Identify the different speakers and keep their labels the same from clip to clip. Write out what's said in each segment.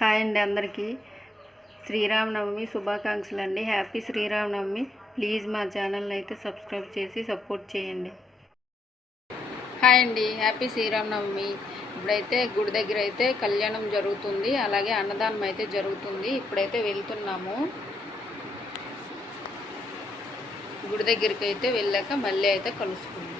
Speaker 1: Hi అండి అందరికీ. శ్రీరామనవమి శుభాకాంక్షలు అండి హ్యాపీ శ్రీరామనవమి. ప్లీజ్ మా ఛానల్ని అయితే సబ్స్క్రైబ్ చేసి సపోర్ట్ చేయండి. హాయ్ అండి. హ్యాపీ శ్రీరామనవమి. ఇప్పుడైతే గుడి దగ్గర అయితే కళ్యాణం జరుగుతుంది. అలాగే అన్నదానం అయితే జరుగుతుంది. ఇప్పుడైతే వెళ్తున్నాము. గుడి దగ్గరికి అయితే వెళ్ళాక మళ్ళీ అయితే కలుసుకుందాం.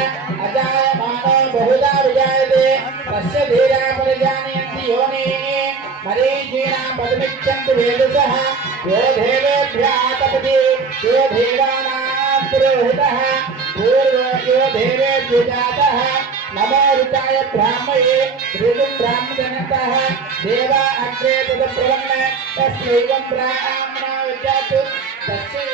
Speaker 2: तस्य धीरः परिजानीयन्ति योनिः मरीचीणां पदमिच्छन्ति वेदसः यो देवेभ्यः तपति यो देवानां पुरोहितः पूर्वो यो देवेभ्यो जातः नमो ऋताय ब्राह्मये ऋतुं ब्राह्मजनतः देवा अग्रे तदप्रवन्न तस्यैवं ब्राह्मणा विचातु तस्य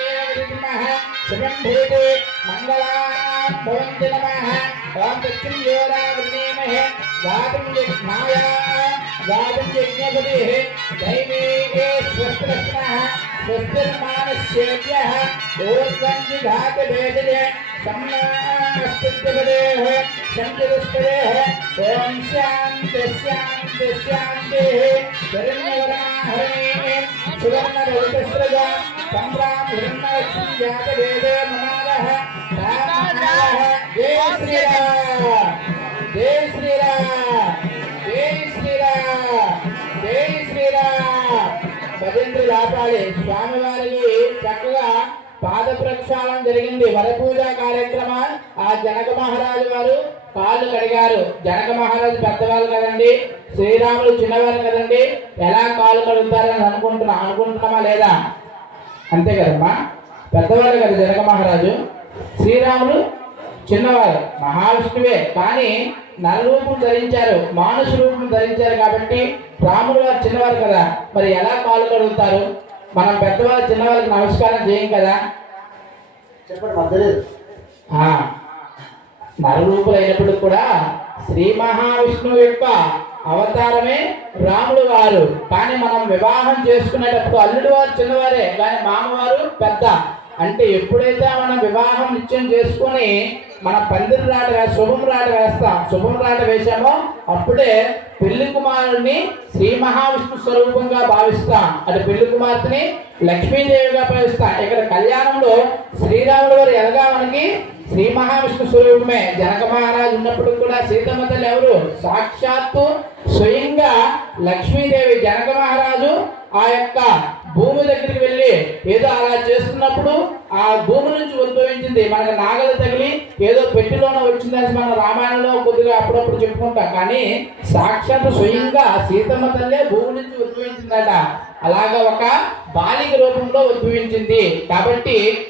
Speaker 2: नमः शुभं भूते मङ्गलानां भवन्ति नमः ॐ तच्छुं योरा वृणीमहे जातम यज्ञाया जातम यज्ञपतिः दैमेके स्वस्त्रस्नः स्वस्त्रमानस्येभ्यः ऊर्ध्वं जिघात भेदये सम्मास्तित्वपदेः सञ्चतुष्पदेः ॐ शान्ति शान्ति शान्तिः शरण्यवराहरे सुवर्णभौतस्रजा सम्भ्रां हिरण्यलक्ष्मी जातवेदे मनादः रामः जय श्रीराम భజంత్రి లాపాలి స్వామివారికి చక్కగా పాద ప్రక్షాళన జరిగింది. వరపూజ కార్యక్రమం ఆ జనక మహారాజు వారు కాళ్ళు కడిగారు. జనక మహారాజు పెద్దవాళ్ళు కదండి. శ్రీరాములు చిన్నవారు కదండి. ఎలా కాళ్ళు కడుగుతారని అనుకుంటున్నా అనుకుంటున్నామా లేదా? అంతే కదమ్మా. పెద్దవారు కదా జనక మహారాజు. శ్రీరాములు చిన్నవారు మహావిష్ణువే. కానీ నరరూపం ధరించారు మానుష రూపం ధరించారు కాబట్టి రాముడు వారు చిన్నవారు కదా. మరి ఎలా కాలు కడుగుతారు మనం పెద్దవారు చిన్నవారికి నమస్కారం చేయం కదా.
Speaker 3: చెప్పండి
Speaker 2: నరరూపులైనప్పుడు కూడా శ్రీ మహావిష్ణువు యొక్క అవతారమే రాముడు వారు. కానీ మనం వివాహం చేసుకునేటప్పుడు అల్లుడు వారు చిన్నవారే కానీ మామవారు పెద్ద. అంటే ఎప్పుడైతే మనం వివాహం నిత్యం చేసుకొని మన పందిరి రాట శుభం రాట వేస్తాం శుభం రాట వేసామో అప్పుడే పెళ్ళి కుమారుడిని శ్రీ మహావిష్ణు స్వరూపంగా భావిస్తాం. అటు పెళ్ళి కుమార్తెని లక్ష్మీదేవిగా భావిస్తాం. ఇక్కడ కళ్యాణంలో శ్రీరాముడు గారు ఎలాగా మనకి శ్రీ మహావిష్ణు స్వరూపమే. జనక మహారాజు ఉన్నప్పుడు కూడా సీతమ్మ తల్లి ఎవరు? సాక్షాత్తు స్వయంగా లక్ష్మీదేవి జనక మహారాజు ఆ యొక్క భూమి దగ్గరికి వెళ్ళి ఏదో అలా చేస్తున్నప్పుడు ఆ భూమి నుంచి ఉద్భవించింది. మనకి నాగలు తగిలి ఏదో పెట్టిలోనే వచ్చిందని మన రామాయణంలో కొద్దిగా అప్పుడప్పుడు చెప్పుకుంటాం. కానీ సాక్షాత్తు స్వయంగా సీతమ్మ తల్లే భూమి నుంచి ఉద్భవించిందట. అలాగా ఒక బాలిక రూపంలో ఉద్భవించింది. కాబట్టి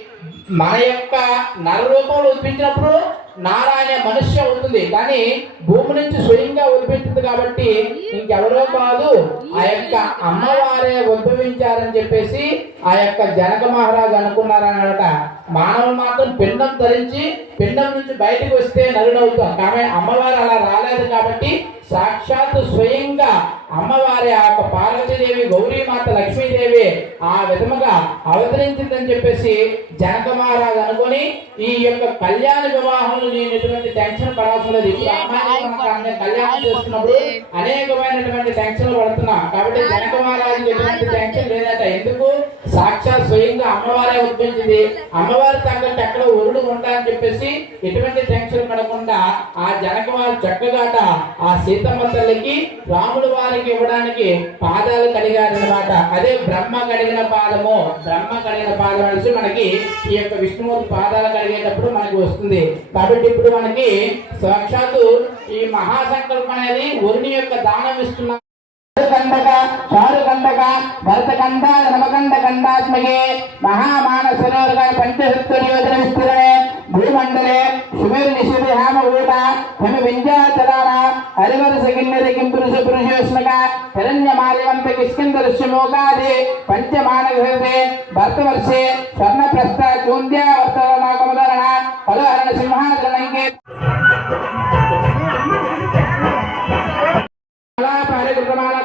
Speaker 2: మన యొక్క నర రూపంలో ఉద్భవించినప్పుడు నారాయణ మనుష్య ఉంటుంది. కానీ భూమి నుంచి స్వయంగా ఉద్భవించింది కాబట్టి ఇంకెవరో కాదు ఆ యొక్క అమ్మవారే ఉద్భవించారని చెప్పేసి ఆ యొక్క జనక మహారాజు అనుకున్నారనమాట మానవులు మాత్రం పిండం ధరించి పిండం నుంచి బయటకు వస్తే నలుడవుతాం కానీ అమ్మవారు అలా రాలేదు కాబట్టి సాక్షాత్తు స్వయంగా అమ్మవారి ఆ యొక్క పార్వతీదేవి గౌరీమాత లక్ష్మీదేవి ఆ విధముగా అవతరించిందని చెప్పేసి జనక మహారాజు అనుకొని ఈ యొక్క కళ్యాణ వివాహంలో నేను ఎటువంటి టెన్షన్ లేదు. అన్ని కళ్యాణం చేస్తున్నప్పుడు అనేకమైనటువంటి టెన్షన్ పడుతున్నాం. కాబట్టి జనక మహారాజుకి ఎటువంటి టెన్షన్ లేదట. ఎందుకు? సాక్షాత్ స్వయంగా అమ్మవారే ఉద్భవించింది. అమ్మవారి తగ్గట్టు ఎక్కడ ఒరుడు ఉంటాయని చెప్పేసి ఎటువంటి టెన్షన్ పడకుండా ఆ జనక వారు చక్కగాట ఆ సీతమ్మ తల్లికి రాముడు వారికి ఇవ్వడానికి పాదాలు కడిగారనమాట అదే బ్రహ్మ కడిగిన పాదము. బ్రహ్మ కడిగిన పాదం అనేసి మనకి ఈ యొక్క విష్ణుమూర్తి పాదాలు కడిగేటప్పుడు మనకి వస్తుంది. కాబట్టి ఇప్పుడు మనకి సాక్షాత్తు ఈ మహాసంకల్పం అనేది వరుణి యొక్క దానం ఇస్తున్న కండక చారు కండక భరత కండ నమకండ కండాత్మకే మహామాన సరోవర పంచసత్వరి యోజన విస్తరణే భూమండలే శుభర్ నిషిధి హామభూత హిమ వింధ్యాచలాన హరివర సగిన్నరి కింపురుష పురుషోష్మక हिरण्यमालिवन्तक स्किन्दऋष्यमोगादि पञ्चमानघृते भर्तवर्षे स्वर्णप्रस्थ चून्द्यावर्तनाकमुदरण खलु हरणसिंहानगणङ्के कलापहरिकृतमान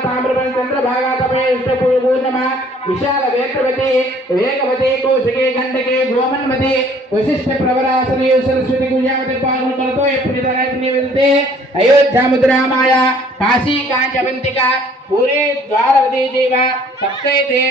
Speaker 2: వేత్రవతి వేగవతి కౌశికి గండకి గోమన్మతి వశిష్ఠ ప్రవరాసని సరస్వతి గుజామతి పాల్గొనలతో ఎప్పుడు తరగతి వెళ్తే అయోధ్యాముద్రామాయ కాశీ కాంచవంతిక పూరి ద్వారవతి జీవ సప్తైతే